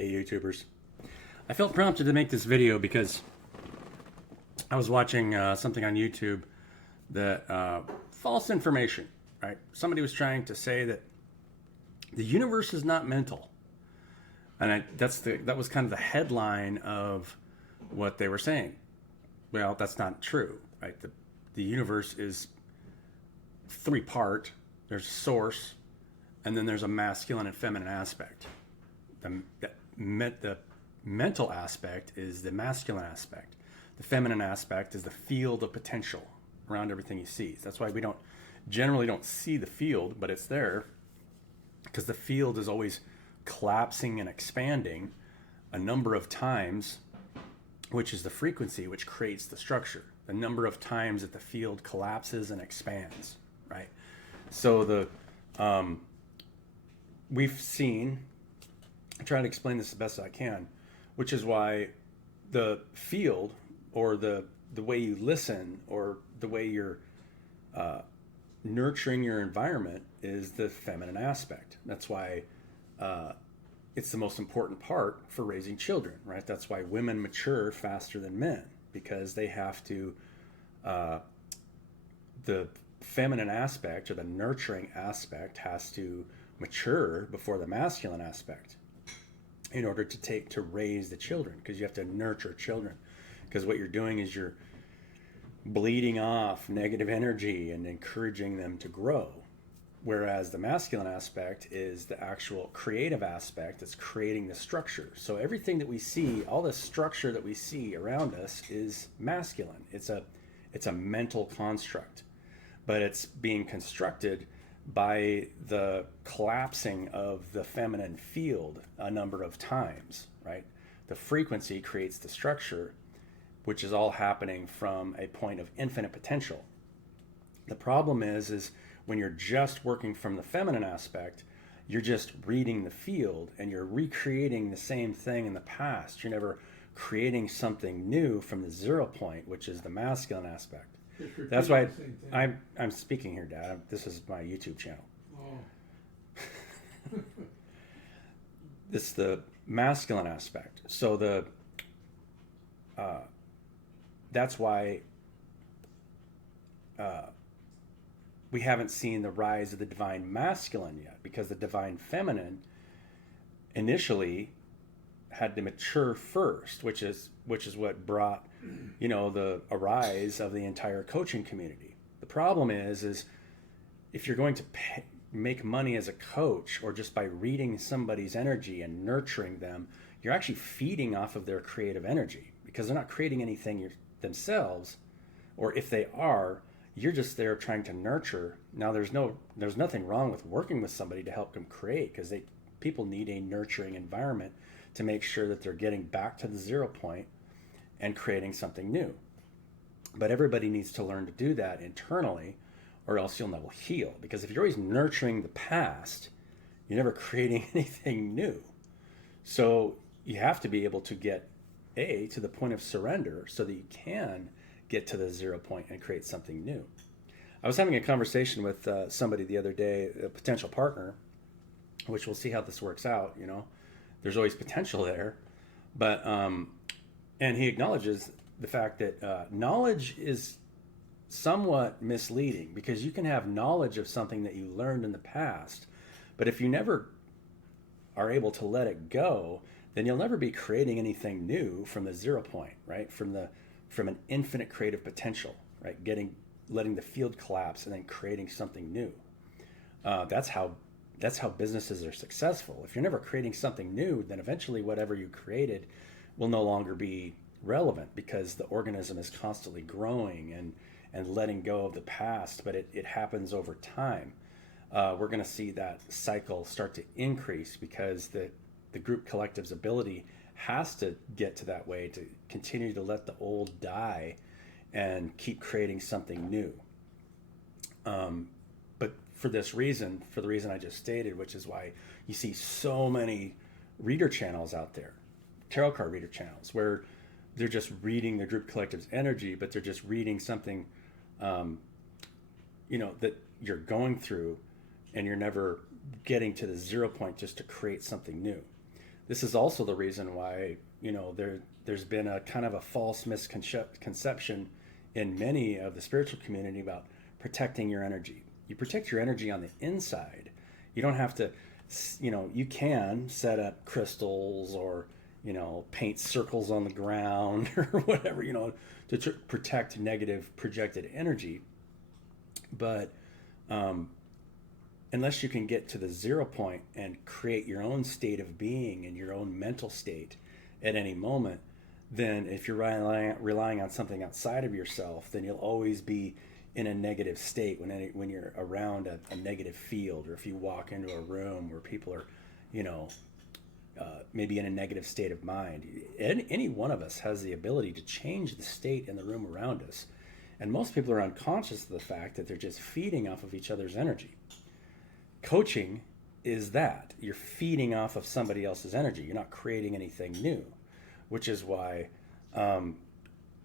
Hey YouTubers. I felt prompted to make this video because I was watching something on YouTube that false information, right? Somebody was trying to say that the universe is not mental. And that was kind of the headline of what they were saying. Well, that's not true, right? The universe is three-part. There's source, and then there's a masculine and feminine aspect. The mental aspect is the masculine aspect. The feminine aspect is the field of potential around everything you see. That's why we generally don't see the field, but it's there because the field is always collapsing and expanding a number of times, which is the frequency which creates the structure. The number of times that the field collapses and expands, right? So we've seen, I'm trying to explain this as best as I can, which is why the field or the way you listen or the way you're nurturing your environment is the feminine aspect. That's why it's the most important part for raising children, right? That's why women mature faster than men, because they have to, the feminine aspect or the nurturing aspect has to mature before the masculine aspect in order to raise the children, because you have to nurture children, because what you're doing is you're bleeding off negative energy and encouraging them to grow. Whereas the masculine aspect is the actual creative aspect that's creating the structure. So everything that we see, all the structure that we see around us is masculine. It's a mental construct, but it's being constructed by the collapsing of the feminine field a number of times, right? The frequency creates the structure, which is all happening from a point of infinite potential. The problem is when you're just working from the feminine aspect, you're just reading the field and you're recreating the same thing in the past. You're never creating something new from the 0 point, which is the masculine aspect. That's why I'm speaking here, Dad. This is my YouTube channel. Oh. This is the masculine aspect. So that's why we haven't seen the rise of the divine masculine yet, because the divine feminine initially had to mature first, which is what brought, the rise of the entire coaching community. The problem is if you're going to make money as a coach or just by reading somebody's energy and nurturing them, you're actually feeding off of their creative energy, because they're not creating anything themselves, or if they are, you're just there trying to nurture. Now there's nothing wrong with working with somebody to help them create, because people need a nurturing environment to make sure that they're getting back to the 0 point and creating something new. But everybody needs to learn to do that internally, or else you'll never heal. Because if you're always nurturing the past, you're never creating anything new. So you have to be able to get to the point of surrender so that you can get to the 0 point and create something new. I was having a conversation with somebody the other day, a potential partner, which we'll see how this works out. There's always potential there, but and he acknowledges the fact that knowledge is somewhat misleading, because you can have knowledge of something that you learned in the past, but if you never are able to let it go, then you'll never be creating anything new from the 0 point, right? From an infinite creative potential, right? Letting the field collapse and then creating something new. That's how businesses are successful. If you're never creating something new, then eventually whatever you created will no longer be relevant, because the organism is constantly growing and letting go of the past, but it happens over time. We're going to see that cycle start to increase, because the group collective's ability has to get to that way to continue to let the old die and keep creating something new. But for the reason I just stated, which is why you see so many reader channels out there, tarot card reader channels, where they're just reading the group collective's energy, but they're just reading something, that you're going through, and you're never getting to the 0 point just to create something new. This is also the reason why, there's been a kind of a false misconception in many of the spiritual community about protecting your energy. You protect your energy on the inside. You don't have to, you can set up crystals or, paint circles on the ground or whatever, to protect negative projected energy. But unless you can get to the 0 point and create your own state of being and your own mental state at any moment, then if you're relying on something outside of yourself, then you'll always be in a negative state when you're around a negative field, or if you walk into a room where people are, maybe in a negative state of mind. Any one of us has the ability to change the state in the room around us. And most people are unconscious of the fact that they're just feeding off of each other's energy. Coaching is that. You're feeding off of somebody else's energy. You're not creating anything new, which is why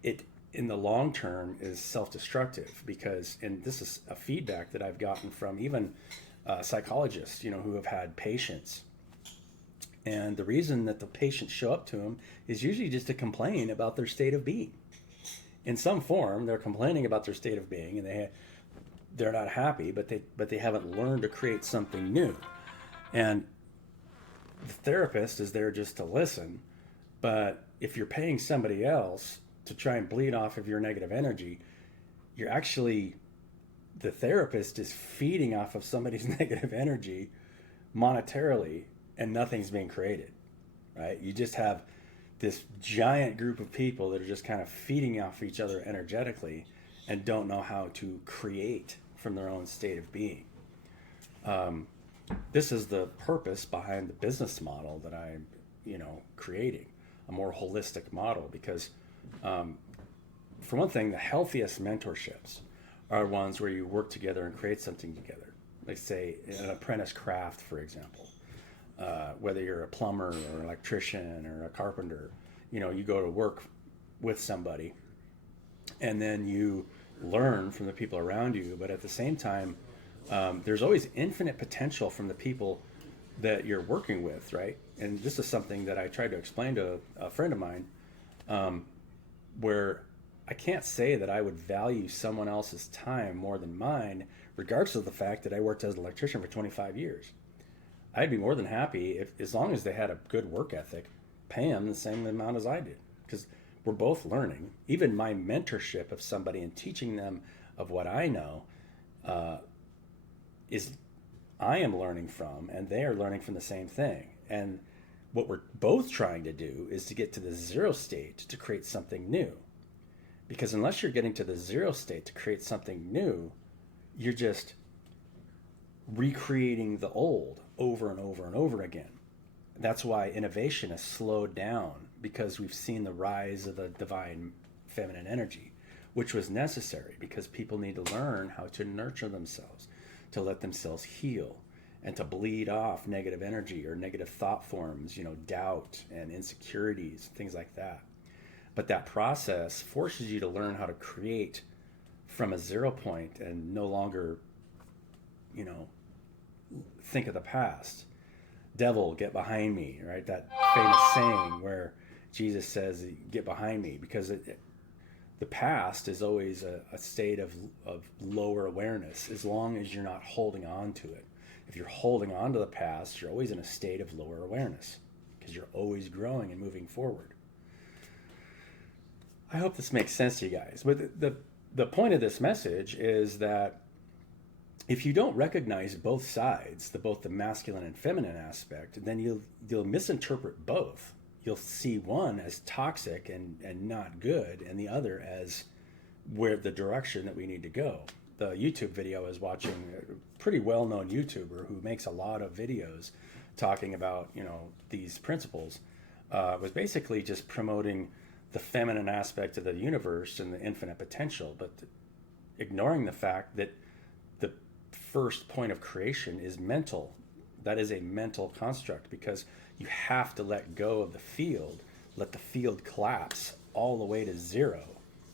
it, in the long term, is self-destructive, because, and this is a feedback that I've gotten from even psychologists, who have had patients. And the reason that the patients show up to them is usually just to complain about their state of being. In some form, they're complaining about their state of being, and they're not happy, but they haven't learned to create something new. And the therapist is there just to listen. But if you're paying somebody else to try and bleed off of your negative energy, you're actually, the therapist is feeding off of somebody's negative energy monetarily, and nothing's being created, right? You just have this giant group of people that are just kind of feeding off each other energetically and don't know how to create from their own state of being. This is the purpose behind the business model that I'm, creating, a more holistic model, because for one thing, the healthiest mentorships are ones where you work together and create something together. Like, say, an apprentice craft, for example. Whether you're a plumber or an electrician or a carpenter, you go to work with somebody, and then you learn from the people around you. But at the same time, there's always infinite potential from the people that you're working with, right? And this is something that I tried to explain to a friend of mine, where I can't say that I would value someone else's time more than mine, regardless of the fact that I worked as an electrician for 25 years. I'd be more than happy as long as they had a good work ethic, pay them the same amount as I did, because we're both learning. Even my mentorship of somebody and teaching them of what I know is I am learning from, and they are learning from the same thing. And what we're both trying to do is to get to the 0 state to create something new. Because unless you're getting to the 0 state to create something new, you're just recreating the old over and over and over again. That's why innovation has slowed down, because we've seen the rise of the divine feminine energy, which was necessary because people need to learn how to nurture themselves, to let themselves heal, and to bleed off negative energy or negative thought forms, doubt and insecurities, things like that. But that process forces you to learn how to create from a 0 point and no longer, think of the past. Devil, get behind me, right? That famous saying where Jesus says, get behind me, because the past is always a state of lower awareness, as long as you're not holding on to it. If you're holding on to the past, you're always in a state of lower awareness, because you're always growing and moving forward. I hope this makes sense to you guys. But the point of this message is that if you don't recognize both sides, both the masculine and feminine aspect, then you'll misinterpret both. You'll see one as toxic and not good, and the other as where the direction that we need to go. The YouTube video I was watching, a pretty well-known YouTuber who makes a lot of videos talking about, these principles, was basically just promoting the feminine aspect of the universe and the infinite potential, but ignoring the fact that the first point of creation is mental. That is a mental construct, because you have to let go of the field, let the field collapse all the way to 0,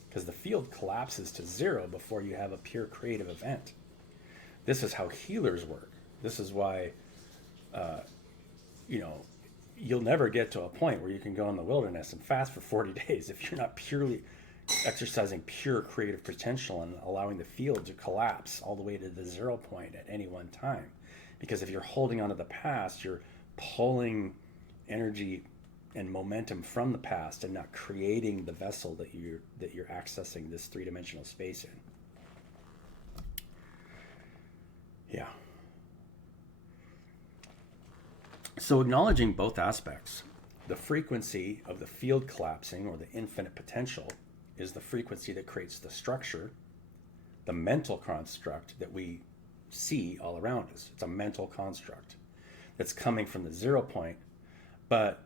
because the field collapses to 0 before you have a pure creative event. This is how healers work. This is why, you'll never get to a point where you can go in the wilderness and fast for 40 days if you're not purely exercising pure creative potential and allowing the field to collapse all the way to the 0 point at any one time. Because if you're holding on to the past, you're pulling energy and momentum from the past and not creating the vessel that you're accessing this three-dimensional space in. Yeah. So acknowledging both aspects, the frequency of the field collapsing or the infinite potential is the frequency that creates the structure, the mental construct that we see all around us. It's a mental construct that's coming from the 0 point, but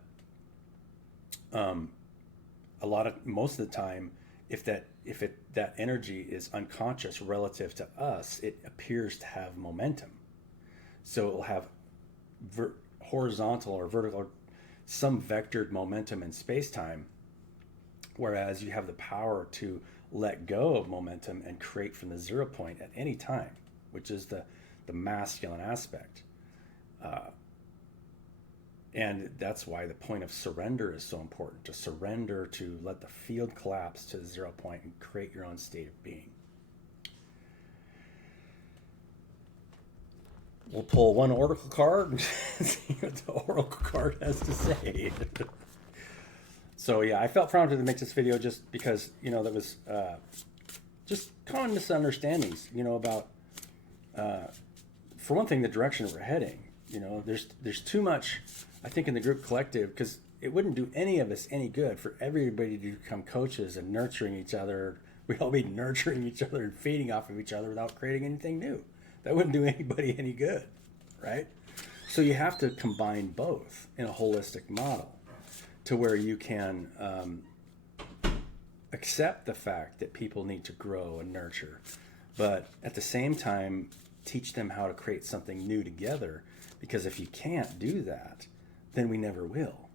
most of the time, if that energy is unconscious relative to us, it appears to have momentum. So it will have horizontal or vertical, some vectored momentum in space-time, whereas you have the power to let go of momentum and create from the 0 point at any time, which is the masculine aspect. And that's why the point of surrender is so important, to surrender, to let the field collapse to the 0 point and create your own state of being. We'll pull one oracle card and see what the oracle card has to say. So yeah, I felt prompted to make this video just because, that was just common misunderstandings, about, for one thing, the direction that we're heading. There's too much, I think, in the group collective, because it wouldn't do any of us any good for everybody to become coaches and nurturing each other. We'd all be nurturing each other and feeding off of each other without creating anything new. That wouldn't do anybody any good, right? So you have to combine both in a holistic model to where you can accept the fact that people need to grow and nurture, but at the same time, teach them how to create something new together. Because if you can't do that, then we never will,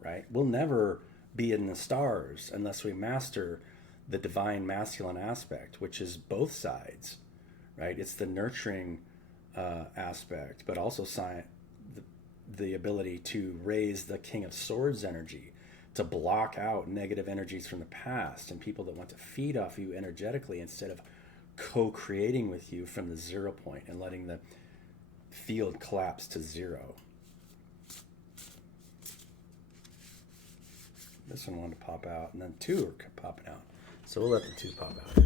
right? We'll never be in the stars unless we master the divine masculine aspect, which is both sides, right? It's the nurturing aspect, but also the ability to raise the King of Swords energy, to block out negative energies from the past and people that want to feed off you energetically instead of co-creating with you from the 0 point and letting the field collapse to 0. This one wanted to pop out, and then 2 are popping out. So we'll let the 2 pop out.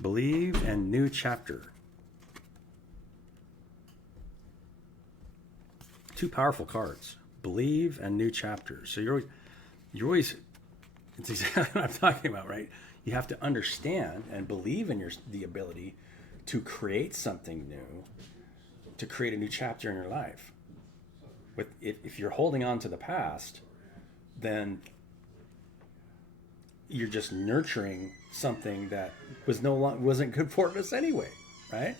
Believe and new chapter. 2 powerful cards. Believe and new chapter. So you're always, it's exactly what I'm talking about, right? You have to understand and believe in the ability to create something new, to create a new chapter in your life. If you're holding on to the past, then you're just nurturing something that wasn't good for us anyway, right?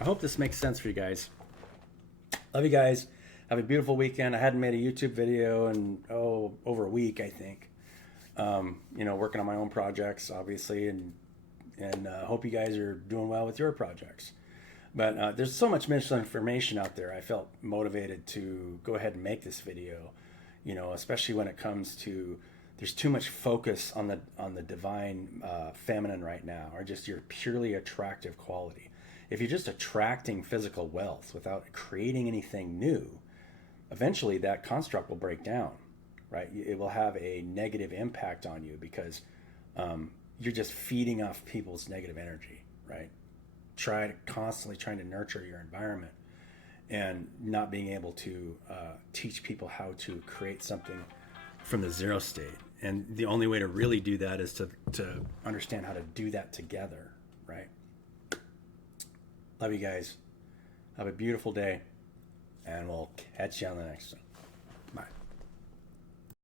I hope this makes sense for you guys. Love you guys. Have a beautiful weekend. I hadn't made a YouTube video in over a week, I think. Working on my own projects, obviously, and hope you guys are doing well with your projects. But there's so much misinformation out there. I felt motivated to go ahead and make this video, especially when it comes to, there's too much focus on the divine feminine right now, or just your purely attractive quality. If you're just attracting physical wealth without creating anything new, eventually that construct will break down, right? It will have a negative impact on you because you're just feeding off people's negative energy, right? Constantly trying to nurture your environment and not being able to teach people how to create something from the 0 state. And the only way to really do that is to understand how to do that together, right? Love you guys. Have a beautiful day, and we'll catch you on the next one.